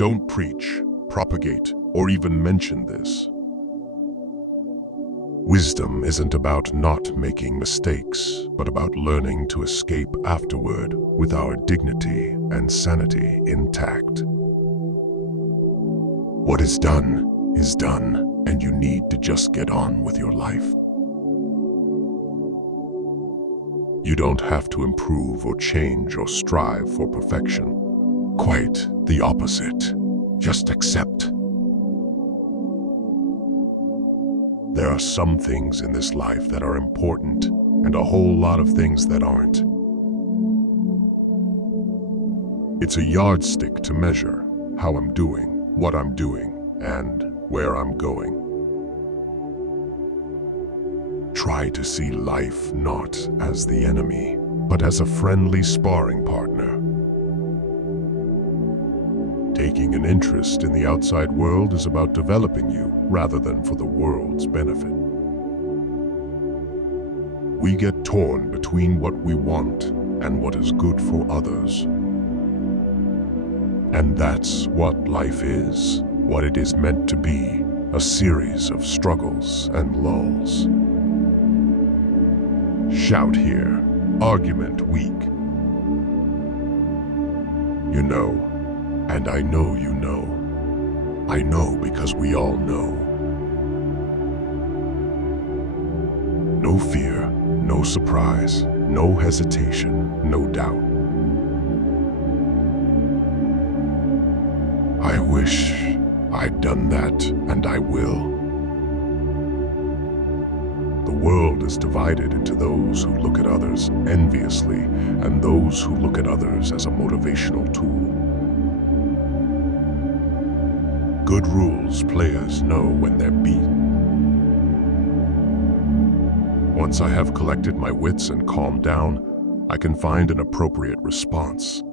Don't preach, propagate, or even mention this. Wisdom isn't about not making mistakes, but about learning to escape afterward with our dignity and sanity intact. What is done, and you need to just get on with your life. You don't have to improve or change or strive for perfection. Quite the opposite. Just accept. There are some things in this life that are important, and a whole lot of things that aren't. It's a yardstick to measure how I'm doing, what I'm doing, and where I'm going. Try to see life not as the enemy, but as a friendly sparring partner. Taking an interest in the outside world is about developing you rather than for the world's benefit. We get torn between what we want and what is good for others. And that's what life is, what it is meant to be, a series of struggles and lulls. Shout here, argument weak. You know, and I know you know. I know because we all know. No fear, no surprise, no hesitation, no doubt. I wish I'd done that, and I will. The world is divided into those who look at others enviously and those who look at others as a motivational tool. Good rules players know when they're beaten. Once I have collected my wits and calmed down, I can find an appropriate response.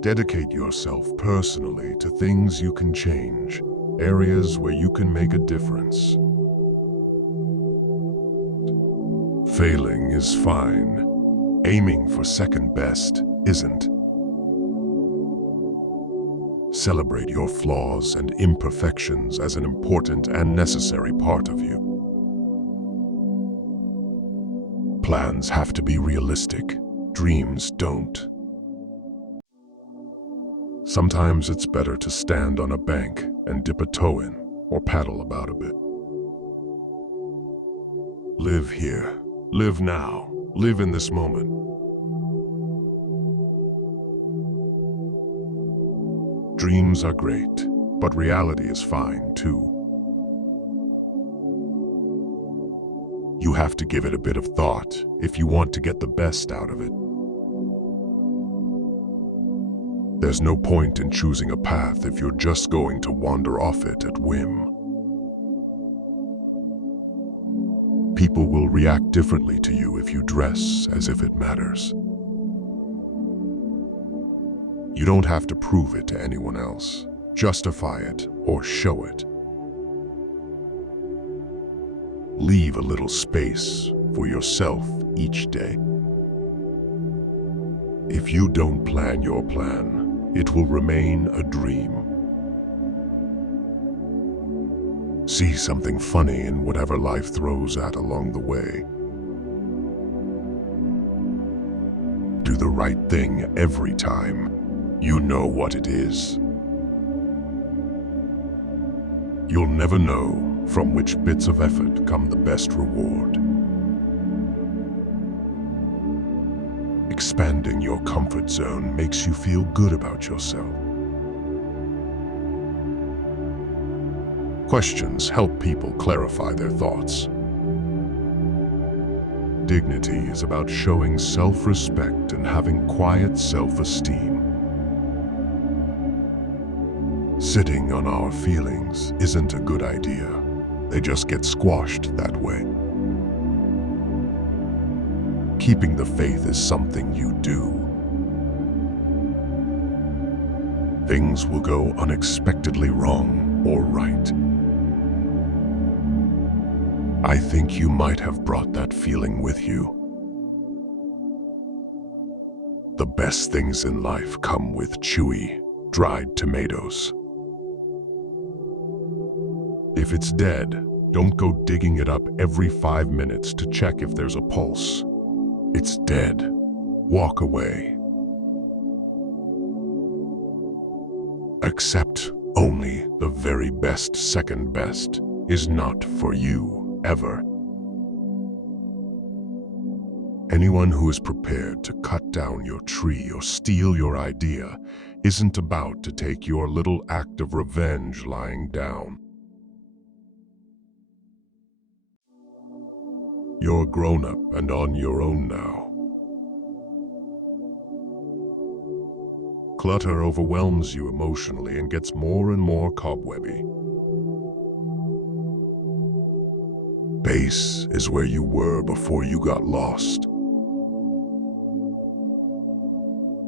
Dedicate yourself personally to things you can change, areas where you can make a difference. Failing is fine. Aiming for second best isn't. Celebrate your flaws and imperfections as an important and necessary part of you. Plans have to be realistic. Dreams don't. Sometimes it's better to stand on a bank and dip a toe in or paddle about a bit. Live here. Live now. Live in this moment. Dreams are great, but reality is fine too. You have to give it a bit of thought if you want to get the best out of it. There's no point in choosing a path if you're just going to wander off it at whim. People will react differently to you if you dress as if it matters. You don't have to prove it to anyone else, justify it, or show it. Leave a little space for yourself each day. If you don't plan your plan, it will remain a dream. See something funny in whatever life throws at along the way. Do the right thing every time. You know what it is. You'll never know from which bits of effort come the best reward. Expanding your comfort zone makes you feel good about yourself. Questions help people clarify their thoughts. Dignity is about showing self-respect and having quiet self-esteem. Sitting on our feelings isn't a good idea. They just get squashed that way. Keeping the faith is something you do. Things will go unexpectedly wrong or right. I think you might have brought that feeling with you. The best things in life come with chewy, dried tomatoes. If it's dead, don't go digging it up every 5 minutes to check if there's a pulse. It's dead. Walk away. Accept only the very best second best is not for you, ever. Anyone who is prepared to cut down your tree or steal your idea isn't about to take your little act of revenge lying down. You're grown up and on your own now. Clutter overwhelms you emotionally and gets more and more cobwebby. Base is where you were before you got lost.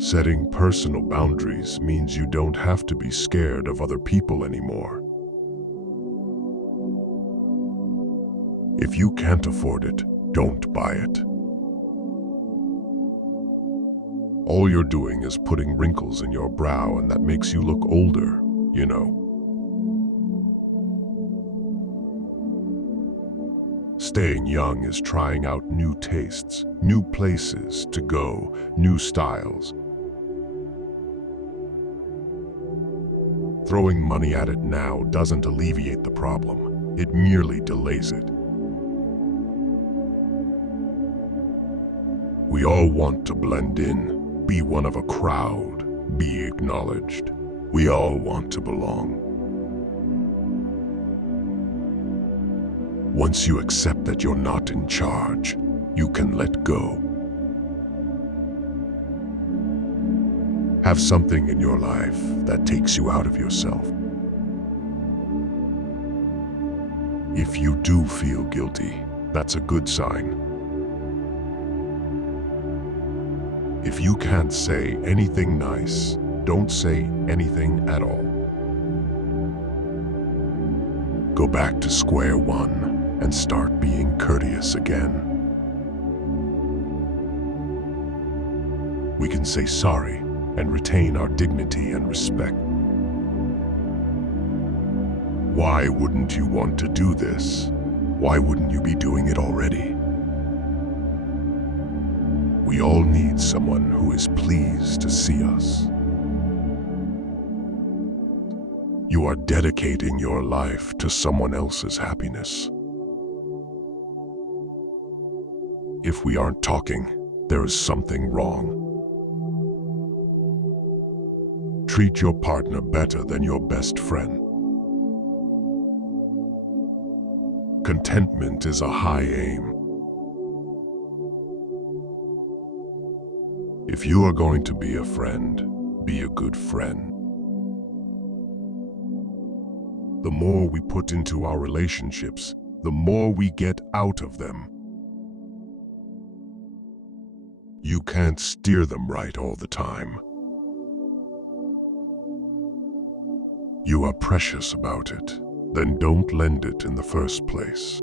Setting personal boundaries means you don't have to be scared of other people anymore. If you can't afford it, don't buy it. All you're doing is putting wrinkles in your brow, and that makes you look older, you know. Staying young is trying out new tastes, new places to go, new styles. Throwing money at it now doesn't alleviate the problem. It merely delays it. We all want to blend in, be one of a crowd, be acknowledged. We all want to belong. Once you accept that you're not in charge, you can let go. Have something in your life that takes you out of yourself. If you do feel guilty, that's a good sign. If you can't say anything nice, don't say anything at all. Go back to square one and start being courteous again. We can say sorry and retain our dignity and respect. Why wouldn't you want to do this? Why wouldn't you be doing it already? We all need someone who is pleased to see us. You are dedicating your life to someone else's happiness. If we aren't talking, there is something wrong. Treat your partner better than your best friend. Contentment is a high aim. If you are going to be a friend, be a good friend. The more we put into our relationships, the more we get out of them. You can't steer them right all the time. You are precious about it, then don't lend it in the first place.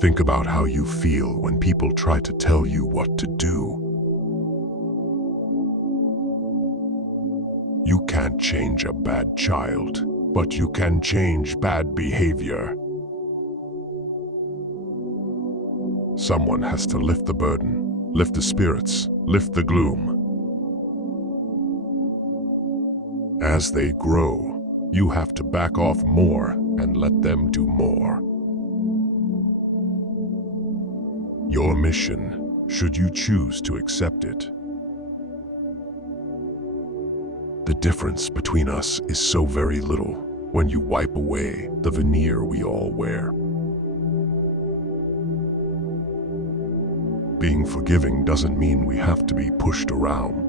Think about how you feel when people try to tell you what to do. You can't change a bad child, but you can change bad behavior. Someone has to lift the burden, lift the spirits, lift the gloom. As they grow, you have to back off more and let them do more. Your mission, should you choose to accept it. The difference between us is so very little when you wipe away the veneer we all wear. Being forgiving doesn't mean we have to be pushed around.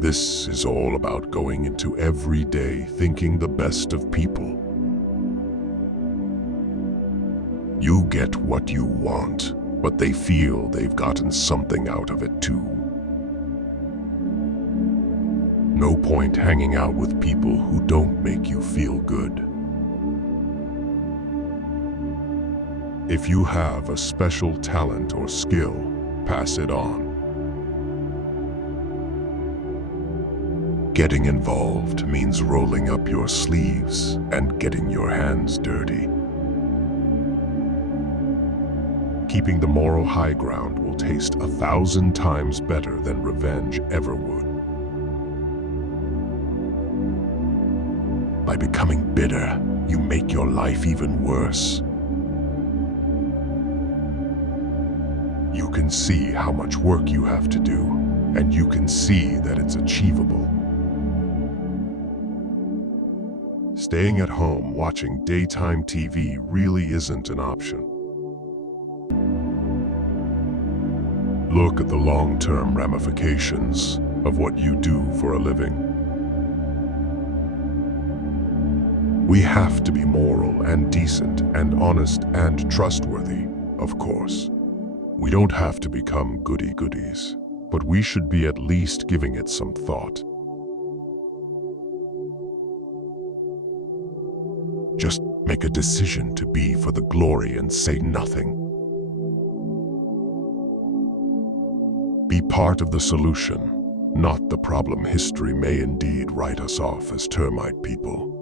This is all about going into every day thinking the best of people. You get what you want, but they feel they've gotten something out of it too. No point hanging out with people who don't make you feel good. If you have a special talent or skill, pass it on. Getting involved means rolling up your sleeves and getting your hands dirty. Keeping the moral high ground will taste 1,000 times better than revenge ever would. By becoming bitter, you make your life even worse. You can see how much work you have to do, and you can see that it's achievable. Staying at home watching daytime TV really isn't an option. Look at the long-term ramifications of what you do for a living. We have to be moral and decent and honest and trustworthy, of course. We don't have to become goody-goodies, but we should be at least giving it some thought. Just make a decision to be for the glory and say nothing. Be part of the solution, not the problem. History may indeed write us off as termite people.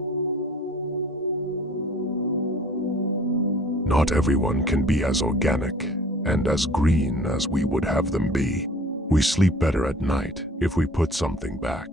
Not everyone can be as organic and as green as we would have them be. We sleep better at night if we put something back.